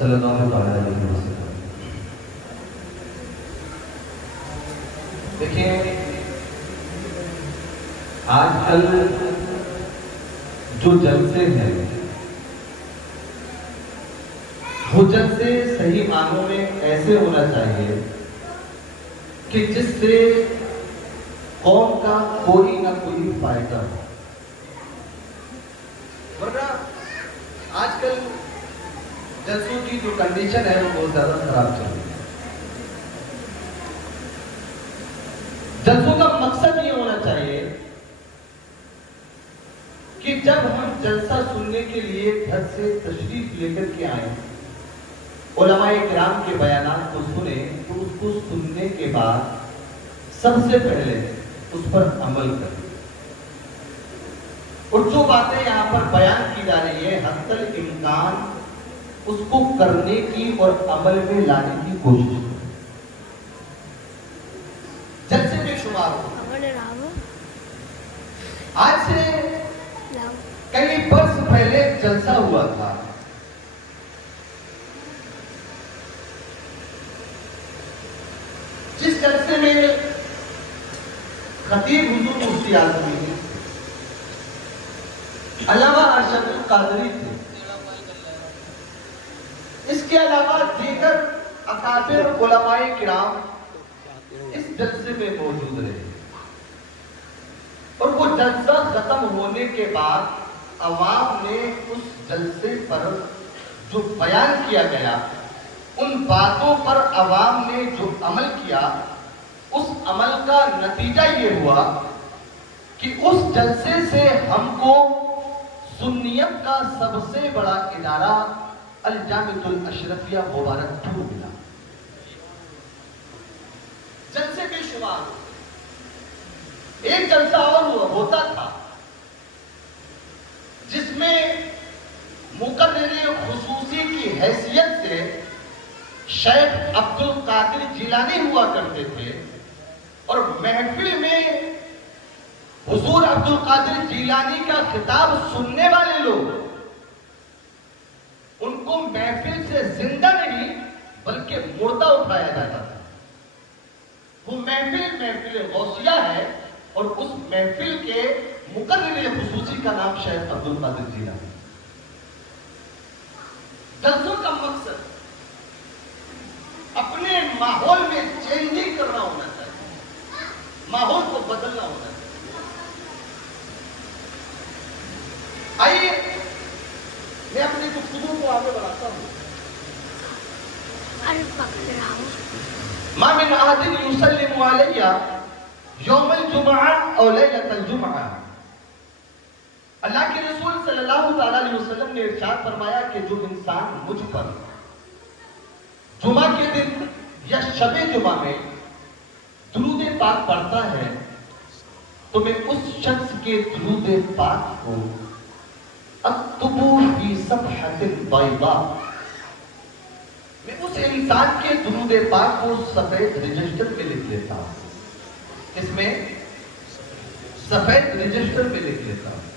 صلی اللہ علیہ وسلم۔ دیکھیں آج کل جو جلسے ہیں وہ جلسے صحیح معنوں میں ایسے ہونا چاہیے کہ جس سے قوم کا کوئی نہ کوئی فائدہ ہو، ورنہ آج کل جلسوں کی جو کنڈیشن ہے وہ بہت زیادہ خراب چل رہی ہے۔ جلسوں کا مقصد یہ ہونا چاہیے کہ جب ہم جلسہ سننے کے لیے گھر سے تشریف لے کر کے آئیں، علماء کرام کے بیانات کو سنیں تو اس کو سننے کے بعد سب سے پہلے اس پر عمل کریں، اور جو باتیں یہاں پر بیان کی جا رہی ہے حتی الامکان اس کو کرنے کی اور عمل میں لانے کی کوشش کریں۔ جلسے میں شمار ہو آج سے کئی برس پہلے جلسہ ہوا تھا، جس جلسے میں خطیب حضور مفتی اعظمی علامہ ارشد القادری تھے، اس کے علاوہ دیگر اکابر علماء کرام اس جلسے میں موجود رہے، اور وہ جلسہ ختم ہونے کے بعد عوام نے اس جلسے پر جو بیان کیا گیا ان باتوں پر عوام نے جو عمل کیا، اس عمل کا نتیجہ یہ ہوا کہ اس جلسے سے ہم کو سنیت کا سب سے بڑا ادارہ الجامعۃ الاشرفیہ مبارک پور ملا۔ جلسے بے شمار، ایک جلسہ اور ہوتا تھا جس میں مقرر خصوصی کی حیثیت سے شیخ عبد القادر جیلانی ہوا کرتے تھے، اور محفل میں حضور عبد القادر جیلانی کا خطاب سننے والے لوگ ان کو محفل سے زندہ نہیں بلکہ مردہ اٹھایا جاتا تھا۔ وہ محفل غوثیہ ہے، اور اس محفل کے مقرر خصوصی کا نام شیخ عبد القادر جیلانی۔ جلسوں کا مقصد اپنے ماحول میں چینجنگ کرنا ہونا چاہیے، ماحول کو بدلنا ہونا چاہیے۔ آئیے میں اپنی گفتگو کو آگے بڑھاتا ہوں۔ ما من احد یسلم علی یوم الجمعہ او لیلۃ الجمعہ، اللہ کے رسول صلی اللہ تعالی علیہ وسلم نے ارشاد فرمایا کہ جو انسان مجھ پر جمعہ کے دن یا شب جمعہ میں درود پاک پڑھتا ہے تو میں اس شخص کے درود پاک کو اکتبو فی صفحۃ بیضاء، میں اس انسان کے درود پاک کو سفید رجسٹر میں لکھ لیتا ہوں۔ اس میں سفید رجسٹر میں لکھ لیتا ہوں۔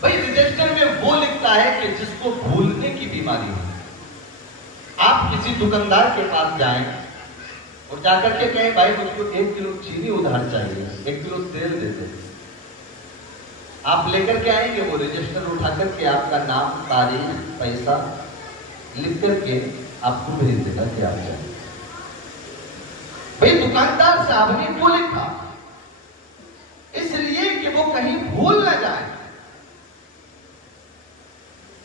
بھائی رجسٹر میں وہ لکھتا ہے کہ جس کو بھولنے کی بیماری ہے۔ آپ کسی دکاندار کے پاس جائیں اور جا کر کے کہیں بھائی مجھ کو 1 کلو چینی ادھار چاہیے، 1 کلو تیل دے دے، آپ لے کر کے آئیں گے، وہ رجسٹر اٹھا کر کے آپ کا نام، تاریخ، پیسہ لکھ کر کے آپ کو بھیج دے گا کہ آپ جائیں۔ بھائی دکاندار صاحب نے کیوں لکھا؟ اس لیے کہ وہ کہیں بھول نہ جائے۔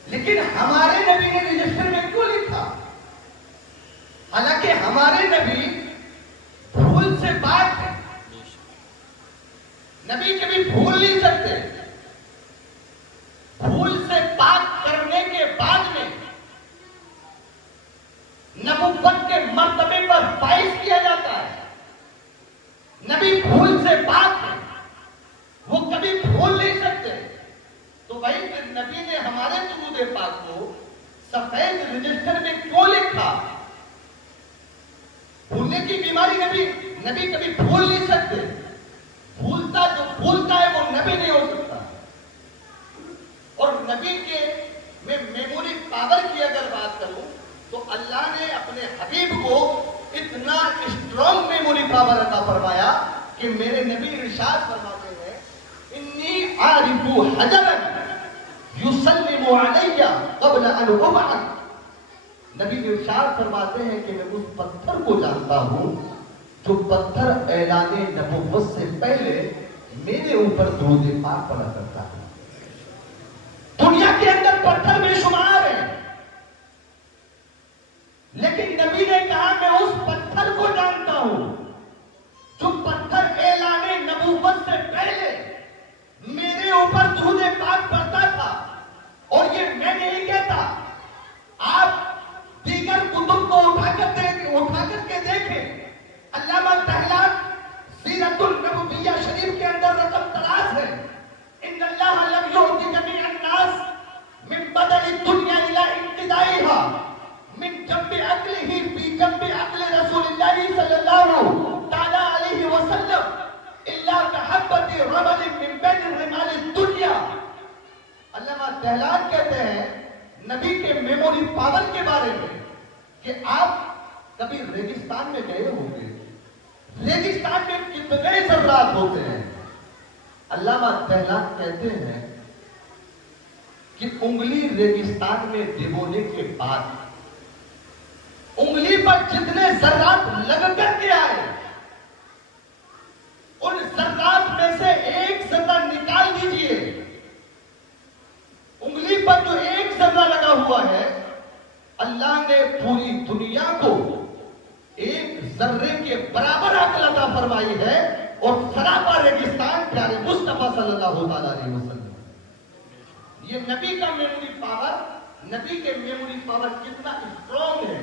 لیکن ہمارے نبی نے رجسٹر میں کیوں لکھا؟ حالانکہ ہمارے نبی بھول سے پاک ہے، نبی کبھی بھول نہیں سکتے۔ بھول سے پاک کرنے کے بعد میں نبوت کے مرتبے پر فائز کیا جاتا ہے۔ نبی بھول سے پاک ہے، وہ کبھی بھول نہیں سکتے۔ تو بھائی پھر نبی نے ہمارے درود پاک کو سفید رجسٹر میں کیوں لکھا؟ بھولنے کی بیماری نبی کبھی بھول نہیں سکتے۔ جو بھولتا ہے وہ نبی نہیں ہو سکتا، اور نبی کے میں میموری پاور کی اگر بات کروں تو اللہ نے اپنے حبیب کو اتنا اسٹرانگ میموری پاور عطا فرمایا کہ میرے نبی ارشاد فرماتے ہیں انی عارف حجرا یسلم علی قبل ان ابعث، نبی ارشاد فرماتے ہیں کہ میں اس پتھر کو جانتا ہوں جو پتھر اعلان نبوت سے پہلے میرے اوپر درود پاک پڑھا کرتا ہے۔ دنیا کے اندر پتھر بے شمار ہے، لیکن نبی نے کہا میں اس پتھر کو جانتا ہوں جو پتھر اعلان نبوت سے پہلے میرے اوپر درود پاک پڑھتا تھا۔ اور یہ میں نہیں کہتا، آپ دیگر کتب کو اٹھا کر کے دیکھیں، علامہ دہلان سیرت النبویہ شریف کے اندر رقم 83 ہے، ان اللہ لم یعطِ جمیع الناس من بدء الدنیا الى انقضائها من جنب عقلہ فی جنب عقل رسول اللہ صلی اللہ تعالی علیہ وسلم الا كحبۃ رمل من بین رمال الدنیا۔ علامہ دہلان کہتے ہیں نبی کے میموری پاور کے بارے میں کہ آپ کبھی ریگستان میں گئے ہوں گے، ریگستان میں کتنے ذرات ہوتے ہیں؟ علامہ دہلان کہتے ہیں کہ انگلی ریگستان میں ڈبونے کے بعد انگلی پر جتنے ذرات لگ کر کے آئے ان ذرات میں سے ایک ذرہ نکال دیجئے، انگلی پر جو ایک ذرہ لگا ہوا ہے اللہ نے پوری دنیا کو ایک ذرے کے برابر عقل عطا فرمائی ہے، اور سراپا ریگستان پیارے مصطفیٰ صلی اللہ علیہ وسلم۔ یہ نبی کا میموری پاور، نبی کے میموری پاور کتنا اسٹرانگ ہے،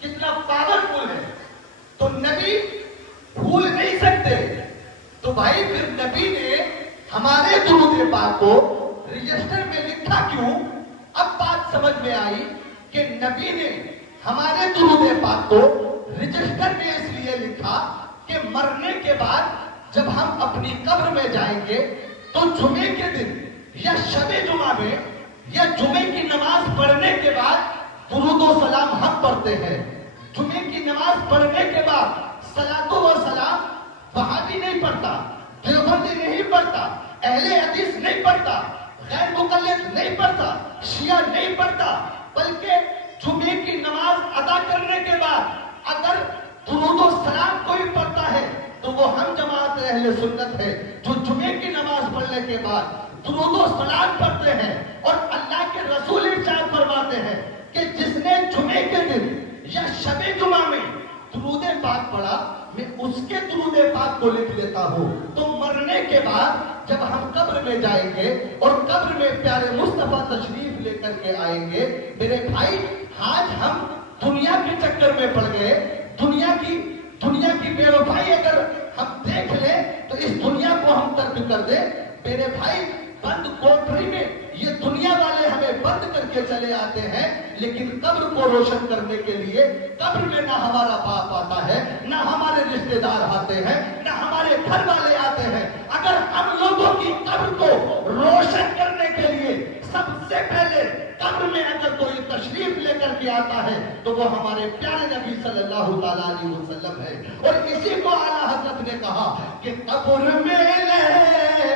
کتنا پاورفل ہے، تو نبی بھول نہیں سکتے۔ تو بھائی پھر نبی نے ہمارے درود پاک کو رجسٹر میں لکھا کیوں؟ اب بات سمجھ میں آئی کہ نبی نے ہمارے درود پاک کو رجسٹر میں اس لیے لکھا کہ مرنے کے بعد جب ہم اپنی قبر میں جائیں گے تو جمعے کے دن یا شب جمعہ میں یا جمعے کی نماز پڑھنے کے بعد درود و سلام ہم پڑھتے ہیں۔ جمعے کی نماز پڑھنے کے بعد صلاۃ و سلام وہابی نہیں پڑھتا، دیوبندی نہیں پڑھتا، اہل حدیث نہیں پڑھتا، غیر مقلد نہیں پڑھتا، شیعہ نہیں پڑھتا، بلکہ جمعے کی نماز ادا کرنے کے بعد اگر درود و سلام کوئی پڑھتا ہے تو وہ ہم جماعت اہل سنت ہے جو جمعے کی نماز پڑھنے کے بعد درود و سلام پڑھتے ہیں۔ اور اللہ کے رسول ارشاد فرماتے ہیں کہ جس نے جمعے کے دن یا شب جمعہ میں درود پاک پڑھا میں اس کے درود پاک کو لکھ لیتا ہوں۔ تو مرنے کے بعد جب ہم قبر میں جائیں گے اور قبر میں پیارے مصطفیٰ تشریف لے کر کے آئیں گے، میرے بھائی آج ہم دنیا کے چکر میں پڑ گئے، دنیا کی بے وفائی اگر ہم دیکھ لیں تو اس دنیا کو ہم ترک کر دیں۔ میرے بھائی بند کوٹری میں یہ دنیا والے ہمیں بند کر کے چلے آتے ہیں، لیکن قبر کو روشن کرنے کے لیے قبر میں نہ ہمارا باپ آتا ہے، نہ ہمارے رشتے دار آتے ہیں، نہ ہمارے گھر والے آتے ہیں۔ اگر ہم لوگوں کی قبر کو روشن کرنے کے لیے سب سے پہلے قبر میں اگر کوئی تشریف لے کر کے آتا ہے تو وہ ہمارے پیارے نبی صلی اللہ تعالی علیہ وسلم ہے۔ اور اسی کو اعلیٰ حضرت نے کہا کہ قبر میں لے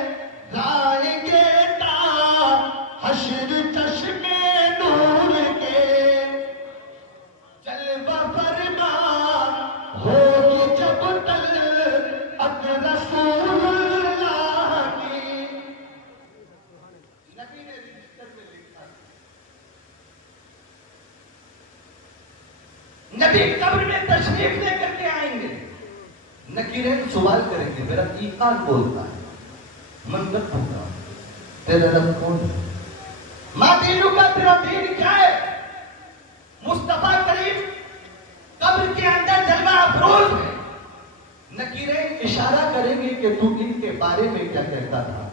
لائیں گے تا حشر چشم نور کے جلوہ فرما ہوگی جب طلعت رسول اللہ کی۔ نبی نے رجسٹر میں لکھا، نبی قبر میں تشریف لے کر کے آئیں گے، نکیرین سوال کریں گے میرا ایمان بولتا ہے، من رب ہوگا تیرا رب کون ہے؟ ماں دینو کا تیرا دین کیا ہے؟ مصطفیٰ کریم قبر کے اندر جلوہ افروز ہے۔ نکیرین اشارہ کریں گے کہ تو ان کے بارے میں کیا کہتا تھا؟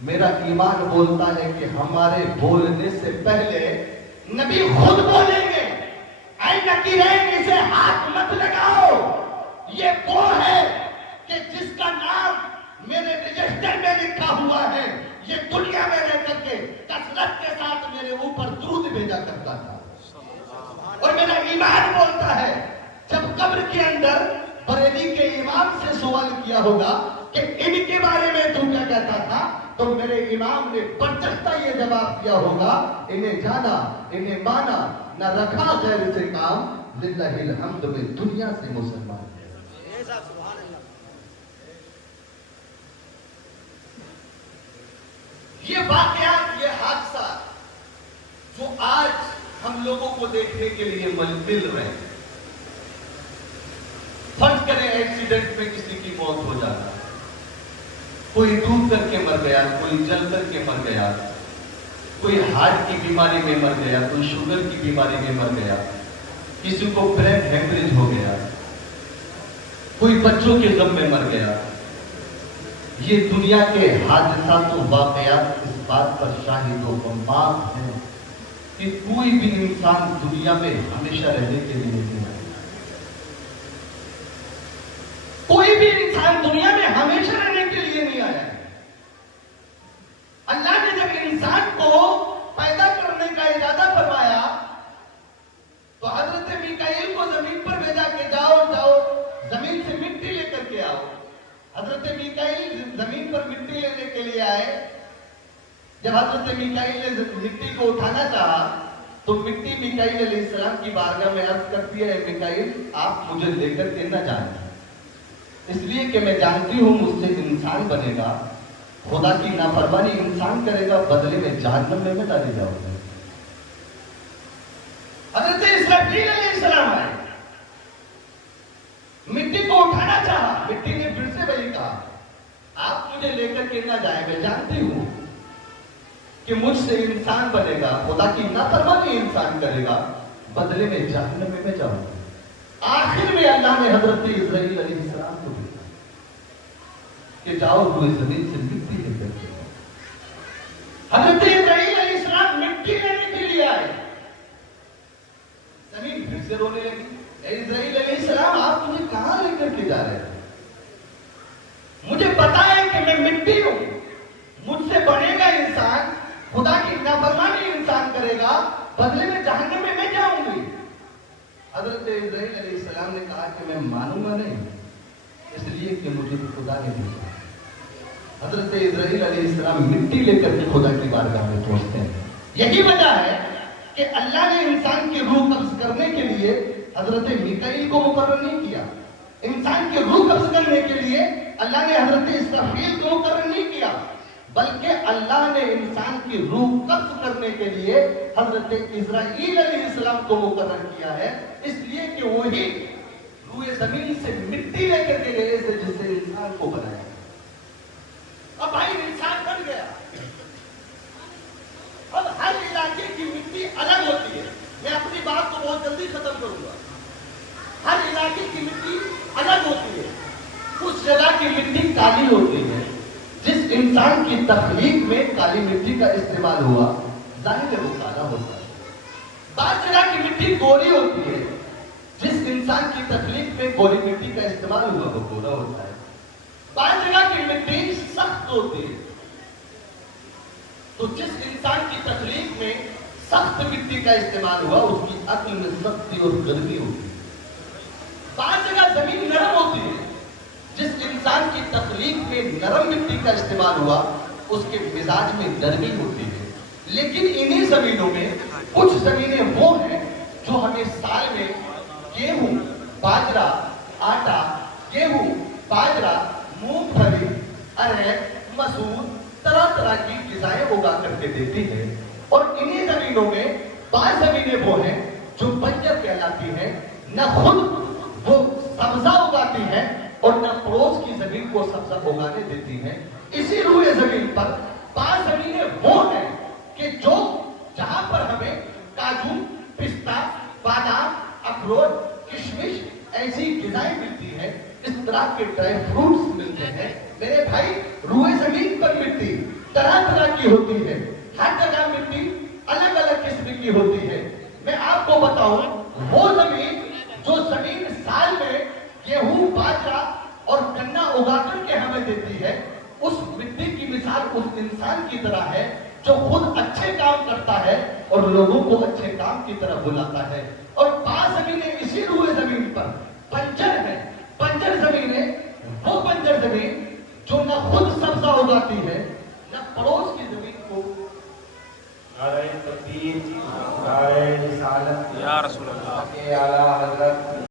میرا ایمان بولتا ہے کہ ہمارے بولنے سے پہلے نبی خود بولیں گے اے نکیرین اسے ہاتھ مت لگاؤ، یہ وہ ہے کہ جس کا نام میرے رجسٹر میں لکھا ہوا ہے، یہ دنیا میں رہ کر کے کثرت کے ساتھ میرے اوپر درود بھیجا بھیجا کرتا تھا. اور میرا ایمان بولتا ہے جب قبر کے اندر بریلی کے امام سے سوال کیا ہوگا کہ ان کے بارے میں تو کیا کہتا تھا، تو میرے امام نے برجستہ یہ جواب دیا ہوگا، انہیں جانا، انہیں مانا، نہ رکھا غیر سے کام، للہ الحمد میں دنیا سے مسلمان. یہ واقعات، یہ حادثات جو آج ہم لوگوں کو دیکھنے کے لیے مل رہے ہیں. فرض کریں ایکسیڈنٹ میں کسی کی موت ہو جانا، کوئی ڈوب کر کے مر گیا، کوئی جل کر کے مر گیا، کوئی ہارٹ کی بیماری میں مر گیا، کوئی شوگر کی بیماری میں مر گیا، کسی کو برین ہیمریج ہو گیا، کوئی بچوں کے غم میں مر گیا. یہ دنیا کے حادثات و واقعات اس بات پر شاہد و گواہ ہیں کہ کوئی بھی انسان دنیا میں ہمیشہ رہنے کے لیے نہیں آیا. کوئی بھی انسان دنیا میں ہمیشہ رہنے کے لیے نہیں آیا. اللہ نے جب انسان کو پیدا کرنے کا ارادہ فرمایا تو حضرت میکائیل کو زمین پر بھیجا کہ جاؤ زمین سے مٹی لے کر کے آؤ. حضرت میکائیل زمین پر مٹی لینے کے لیے آئے. جب حضرت میکائیل نے مٹی کو اٹھانا چاہا تو مٹی میکائیل علیہ السلام کی بارگاہ میں عرض کرتی ہے، میکائیل آپ مجھے لے کر کے نہ جائیں، اس لیے کہ میں جانتی ہوں مجھ سے انسان بنے گا، خدا کی نافرمانی انسان کرے گا، بدلے میں جہنم میں ڈالے جاؤ گے. حضرت اسرافیل علیہ السلام آئے، مٹی کو اٹھانا چاہا. مٹی نے پھر سے وہی کہا، آپ مجھے لے کر کے نہ جائیں، میں جانتی ہوں کہ مجھ سے انسان بنے گا، خدا کی نافرمانی انسان کرے گا، بدلے میں جہنم میں جاؤں گا. آخر میں اللہ نے حضرت اسرائیل علیہ السلام کو بھیجا کہ جاؤ روئے زمین سے مٹی لے کر کے. حضرت اسرائیل علیہ السلام مٹی لینے کے لیے آئے. زمین پھر سے رونے لگی. اسرائیل علیہ السلام آپ مجھے کہاں لے کر کے جا رہے ہیں؟ مجھے پتا ہے کہ میں مٹی ہوں، مجھ سے بنے گا انسان، خدا کی نافرمانی انسان کرے گا، بدلے میں جہنم میں جاؤں گی. حضرت اسرائیل علیہ السلام نے کہا کہ میں مانوں گا نہیں، اس لیے کہ مجھے خدا نے بھیجا. حضرت اسرائیل علیہ السلام مٹی لے کر کے خدا کی بارگاہ میں پہنچتے ہیں. یہی وجہ ہے کہ اللہ نے انسان کی روح قبض کرنے کے لیے حضرت میکائیل کو مقرر نہیں کیا. انسان کی روح قبض کرنے کے لیے اللہ نے حضرت اسرافیل کو مقرر نہیں کیا، بلکہ اللہ نے انسان کی روح قبض کرنے کے لیے حضرت اسرائیل علیہ السلام کو مقرر کیا ہے، اس لیے کہ وہی روئے زمین سے مٹی لے کر کے گئے تھے جس سے انسان کو بنایا. اب بھائی انسان بن گیا. اب ہر علاقے کی مٹی الگ ہوتی ہے. میں اپنی بات کو بہت جلدی ختم کروں گا. ہر علاقے کی مٹی الگ ہوتی ہے. اس جگہ کی مٹی کالی ہوتی ہے. جس انسان کی تخلیق میں کالی مٹی کا استعمال ہوا ظاہر ہے وہ کالا ہوتا ہے. بعض جگہ کی مٹی گوری ہوتی ہے. جس انسان کی تخلیق میں گوری مٹی کا استعمال ہوا وہ گورا ہوتا ہے. بعض جگہ کی مٹی سخت ہوتی ہے. تو جس انسان کی تخلیق میں سخت مٹی کا استعمال ہوا اس کی عقل میں سختی اور گرمی ہوتی ہے. بعض جگہ زمین نرم ہوتی ہے. جس انسان کی تخلیق میں نرم مٹی کا استعمال ہوا اس کے مزاج میں گرمی ہوتی ہے. لیکن انہی زمینوں میں کچھ زمینیں وہ ہیں جو ہمیں سال میں گیہوں، باجرا، آٹا، گیہوں، باجرا، مونگ پھلی، ارہر، مسور، طرح طرح کی غذائیں اگا کر کے دیتی ہے. اور انہی زمینوں میں بعض زمینیں وہ ہیں جو بنجر کہلاتی ہیں، نہ خود وہ سبزہ اگاتی ہیں اور نہ پڑوس کی زمین کو سبزہ اگانے دیتی ہیں. اسی روئے زمین پر بعض زمینیں وہ ہیں کہ جو جہاں پر ہمیں کاجو، پستہ، بادام، اخروٹ، کشمش ایسی غذائیں ملتی ہیں، اس طرح کے ڈرائی فروٹس ملتے ہیں. میرے بھائی روئے زمین پر مٹی طرح طرح کی ہوتی ہے. ہر جگہ مٹی الگ الگ قسم کی ہوتی ہے. میں آپ کو بتاؤں وہ زمین جو زمین سال میں گیہوں، باجرا اور گنا اگا کر کے ہمیں دیتی ہے، اس مٹی کی مثال اس انسان کی طرح ہے جو خود اچھے کام کرتا ہے اور لوگوں کو اچھے کام کی طرف بلاتا ہے. اور بعض زمینیں اسی روئے زمین پر بنجر ہے. بنجر زمین ہے وہ بنجر زمین جو نہ خود سبزہ اگاتی ہے نہ پڑوس کی زمین کو. نعرہ تکبیر، نعرہ رسالت، یا رسول اللہ کے اعلیٰ حضرت